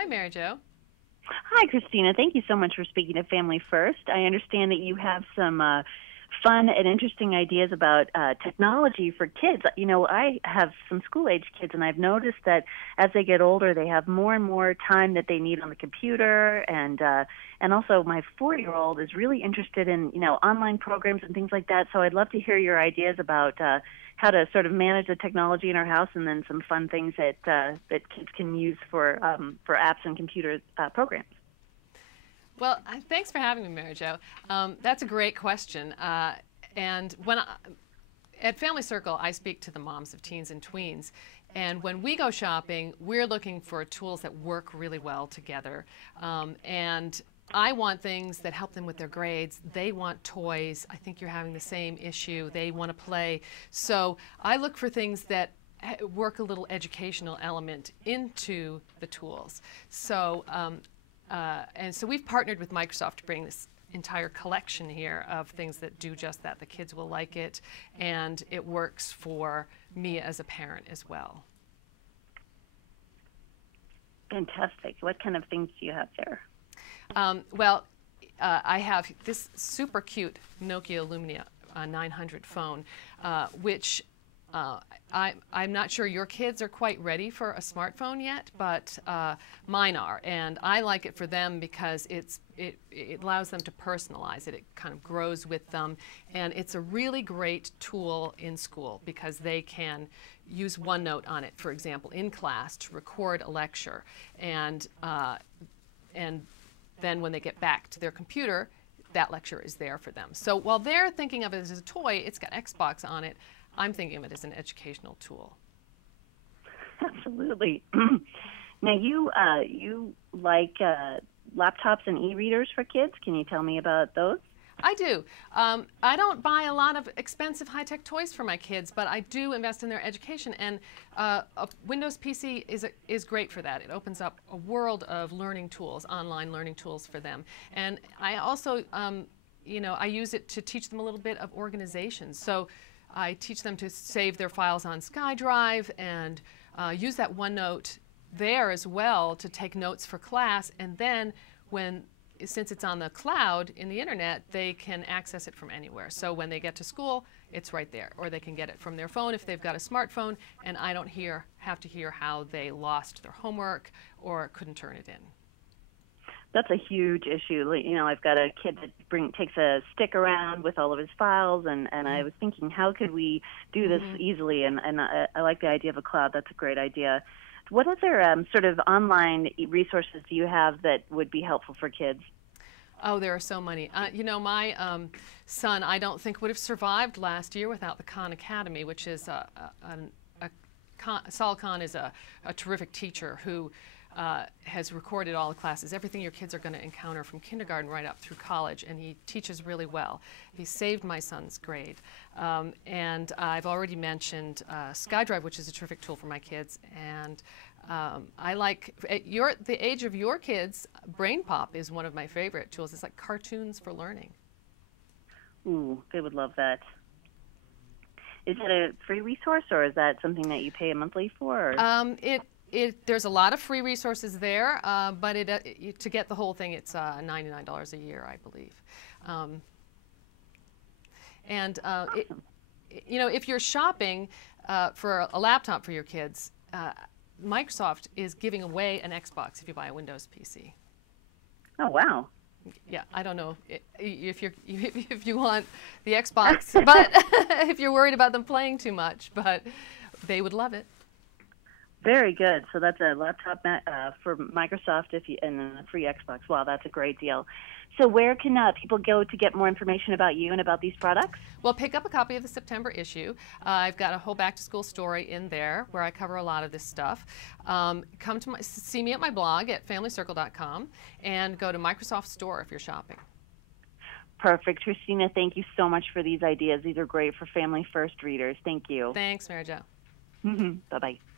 Hi, Mary Jo. Hi, Christina. Thank you so much for speaking to Family First. I understand that you have some fun and interesting ideas about technology for kids. You know, I have some school-age kids, and I've noticed that as they get older, they have more and more time that they need on the computer, and also my 4-year-old is really interested in, online programs and things like that. So I'd love to hear your ideas about how to sort of manage the technology in our house, and then some fun things that kids can use for apps and computer programs. Well, thanks for having me, Mary Jo. That's a great question. And at Family Circle, I speak to the moms of teens and tweens. And when we go shopping, we're looking for tools that work really well together. And I want things that help them with their grades. They want toys. I think you're having the same issue. They want to play. So I look for things that work a little educational element into the tools. So, and so we've partnered with Microsoft to bring this entire collection here of things that do just that. The kids will like it, and it works for me as a parent as well. Fantastic. What kind of things do you have there? Well, I have this super cute Nokia Lumia 900 phone, which I'm not sure your kids are quite ready for a smartphone yet, but mine are, and I like it for them because it allows them to personalize it. It kind of grows with them, and it's a really great tool in school because they can use OneNote on it, for example, in class to record a lecture, and then when they get back to their computer, that lecture is there for them. So while they're thinking of it as a toy, it's got Xbox on it. I'm thinking of it as an educational tool. Absolutely. Now, you like laptops and e-readers for kids. Can you tell me about those? I do. I don't buy a lot of expensive high-tech toys for my kids, but I do invest in their education, and a Windows PC is great for that. It opens up a world of learning tools, online learning tools for them. And I also, I use it to teach them a little bit of organization. So I teach them to save their files on SkyDrive and use that OneNote there as well to take notes for class, and then since it's on the cloud in the internet, they can access it from anywhere. So when they get to school, it's right there. Or they can get it from their phone if they've got a smartphone, and I don't have to hear how they lost their homework or couldn't turn it in. That's a huge issue. I've got a kid that takes a stick around with all of his files, and I was thinking, how could we do this easily? And I like the idea of a cloud. That's a great idea. What other sort of online resources do you have that would be helpful for kids? Oh, there are so many. My son, I don't think would have survived last year without the Khan Academy, which is Saul Khan is a terrific teacher who has recorded all the classes, everything your kids are going to encounter from kindergarten right up through college, and he teaches really well. He saved my son's grade. And I've already mentioned SkyDrive, which is a terrific tool for my kids, and I like, at the age of your kids, BrainPop is one of my favorite tools. It's like cartoons for learning. Ooh, they would love that. Is it a free resource, or is that something that you pay monthly for? There's a lot of free resources there, but to get the whole thing, it's $99 a year, I believe. If you're shopping for a laptop for your kids, Microsoft is giving away an Xbox if you buy a Windows PC. Oh, wow. Yeah, I don't know if you want the Xbox, but if you're worried about them playing too much, but they would love it. Very good. So that's a laptop for Microsoft, and then a free Xbox. Wow, that's a great deal. So where can people go to get more information about you and about these products? Well, pick up a copy of the September issue. I've got a whole back-to-school story in there where I cover a lot of this stuff. Come to see me at my blog at FamilyCircle.com, and go to Microsoft Store if you're shopping. Perfect. Christina, thank you so much for these ideas. These are great for Family First readers. Thank you. Thanks, Mary Jo. Bye-bye.